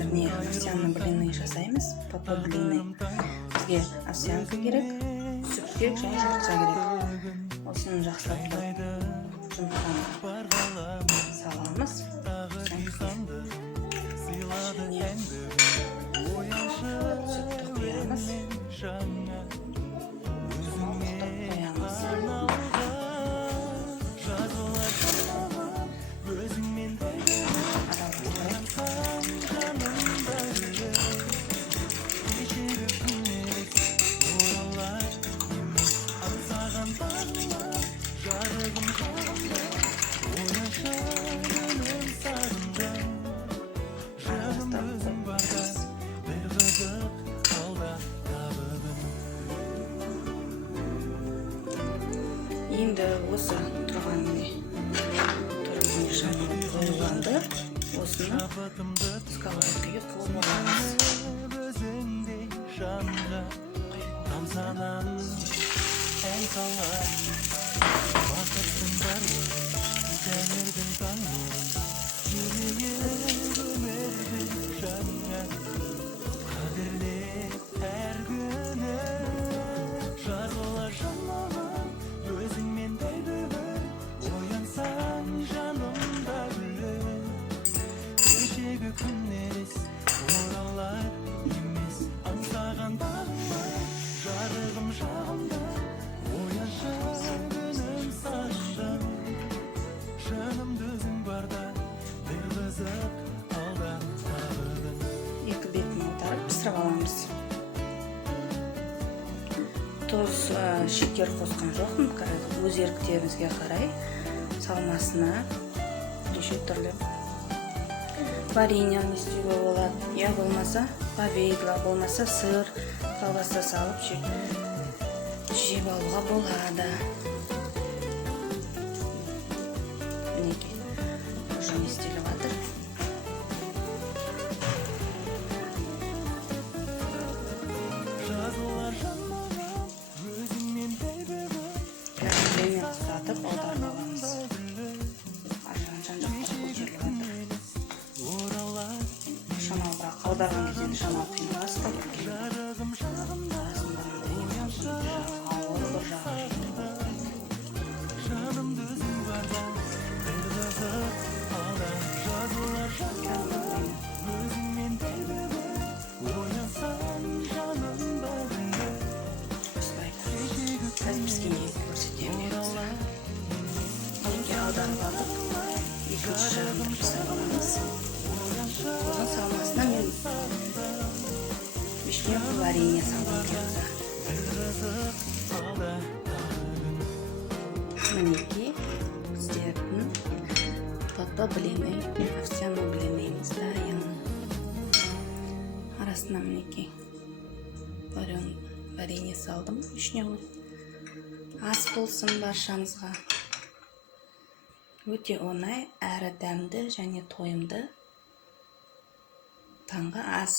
Қазір не овсяный блины жасаймыз, попа блины. Бізге овсянка керек, сүт керек және жұмыртқа керек. Осыны жақсылап жұмыртқаны саламыз. Және сүтті құямыз. Енді осы тұрғанын шамға қойылғанды осыны сковородкаға қылып аламыз. Екі бетін аударып пісіріп аламыз. Тоз, шекер қосқан жоқпын, өз еріктеріңізге қарай салмасына неше түрлі варенье істеуге болады. Я болмаса повидло, болмаса сыр, колбаса салып жеп алуға болады. Мінекей, уже істеліп жатыр. Кәсіплене ұстатып аударып аламыз. Аржан жан-жақтар көтеріліп жатыр. Шамалға аударған кезден шамал қиынға ұстап аударып алдық. Екінші жағында пісіріп аламыз. Оның салмасына мен вишневый варенье салдым келді. Мінекей біздердің попа блины, овсяный блиніміз дайын. Арасына мінекей варенье салдым, вишневый. Ас болсын баршамызға. Өте оңай, әрі дәмді және тойымды таңғы ас.